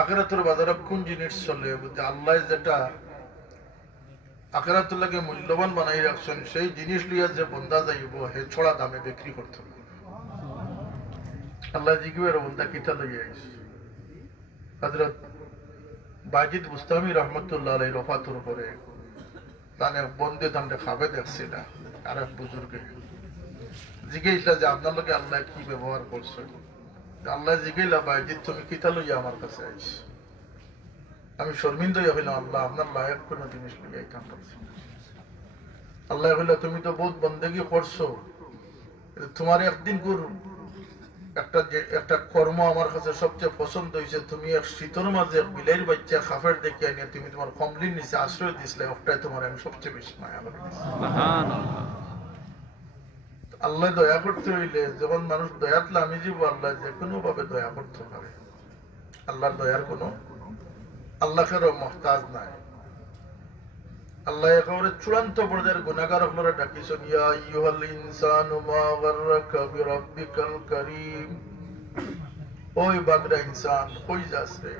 আখিরাতের বাজারে কোন জিনিস চলে বলতে আল্লাহ যেটা আখিরাতের লাগে মূল্যবান বানাই রাখছেন সেই জিনিস লিয়া যে বন্দা যাইব হে ছড়া দামে বিক্রি করতে হবে। আল্লাহ জিজ্ঞেস বন্দা কিতা লইয়া আইস হযরত বাজিদ বুস্তামি রহমতুল্লাহ আলাইহির ওফাতের উপরে তানে বন্দে দামে খাবে দেখছে না আর এক বুজুর্গে জিজ্ঞেসলা যে আপনার লগে আল্লাহ কি ব্যবহার করছে। আল্লাহ জিজ্ঞেসলা বাজিদ তুমি কিতা লইয়া আমার কাছে আইস। আমি শর্মিন্দা হইলাম আল্লাহ আপনার লায়ক কোন জিনিস লইয়া আইতাম পারছি। আল্লাহ বলল তুমি তো বহুত বন্দেগি করছো, তোমার একদিন গুর একটা কর্ম আমার কাছে সবচেয়ে পছন্দ হয়েছে। তুমি এক শীতর মাঝে বিলের বাচ্চা খাফের দেখে আনিয়া তুমি তোমার কমলির নিচে আশ্রয় দিছিলে, ওটাই তোমার আমি সবচেয়ে বেশি মায়া করে দিছি। আল্লাহ দয়া করতে হইলে যখন মানুষ দয়াতলে আমি জীব আল্লাহ যে কোনো ভাবে দয়া করতে পারে। আল্লাহর দয়ার কোনো আল্লাহেরও মহতাজ নাই। আল্লাহ একেবারে চূড়ান্ত পর্যায়ের গুনাহগার আপনারা ডাকিছেন, ইয়া আইয়ুহাল ইনসানু মা গাররাকা বিরাব্বিকাল কারীম। ওই বাগড়া ইনসান কই যাস রে,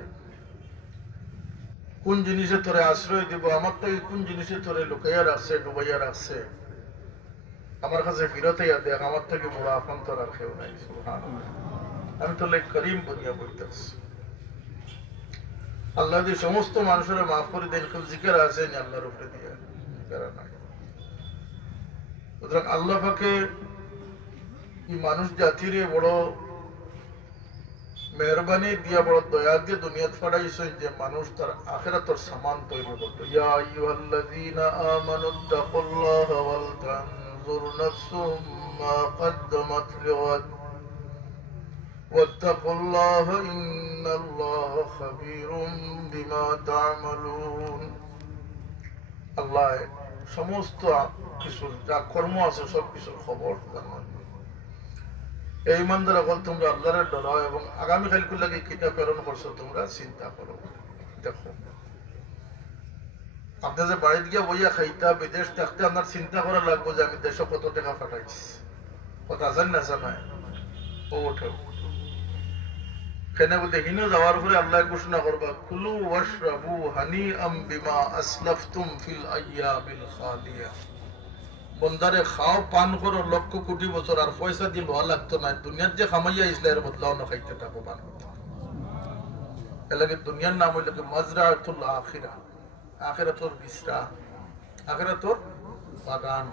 কোন জিনিসে তোরে আশ্রয় দিব, আমার তো কোন জিনিসে তোরে লুকাইয়া রাখছে ডুবাইয়া রাখছে, আমার কাছে ফিরতে দেখ, আমার থেকে বড় আপন তোর আর কেউ নাই। সুবহানাল্লাহ, আমি তো লেখ করিম বনিয়া বলতেছি। আল্লাহ যদি সমস্ত মানুষের মাফ করে দেন, কেউ জিকির আছে আল্লাহর উপরে দিয়ে নাই। সুতরাং আল্লাহ পাকে এই মানুষ জাতির বড় মেহরবানি দিয়া বড় দয়া দিয়ে দুনিয়াত পাঠাইছেন যে মানুষ তার আখিরাতের সামান তৈরি করতো। ইয়া আইয়ুহাল্লাযীনা আমানুত্তাকুল্লাহা ওয়াল তানজুর নাফসুম মা কদ্দামাত লিগাদ ওয়াত্তাকুল্লাহা ইন্নাল্লাহা খাবীরুম বিমা তা'মালুন। আল্লাহ সমস্ত কিছুর যা কর্ম আছে সব কিছুর খবর জানেন। এই ইমানদার বল তোমরা আল্লাহর ডরাও এবং আগামী কালকে লাগে কিতাব প্রেরণ করছো তোমরা চিন্তা করো। দেখো আপনি যে বাড়িতে গিয়ে বইয়া খাইতা বিদেশ থাকতে আপনার চিন্তা করা লাগবে যে আমি দেশে কত টাকা পাঠাইছি, কথা জান না জানায় ও ওঠে কেন বলতে হিনো যাওয়ার পরে আল্লাহ ঘোষণা করবা, কুলু ওয়াশরাবু হানিআম বিমা আসলাফতুম ফিল আইয়ামিল খালিয়া। বন্দারে খাও পান করো লক্ষ কোটি বছর, আর পয়সা দিয়ে লোয়া লাগতো না। দুনিয়ার যে খামাইয়া ইসলামের বদলাও না খাইতে থাকো পান করতে। এলাকে দুনিয়ার নাম হইল মাজরাতুল আখিরা, আখিরাতুর বিসরা, আখিরাতুর বাগান।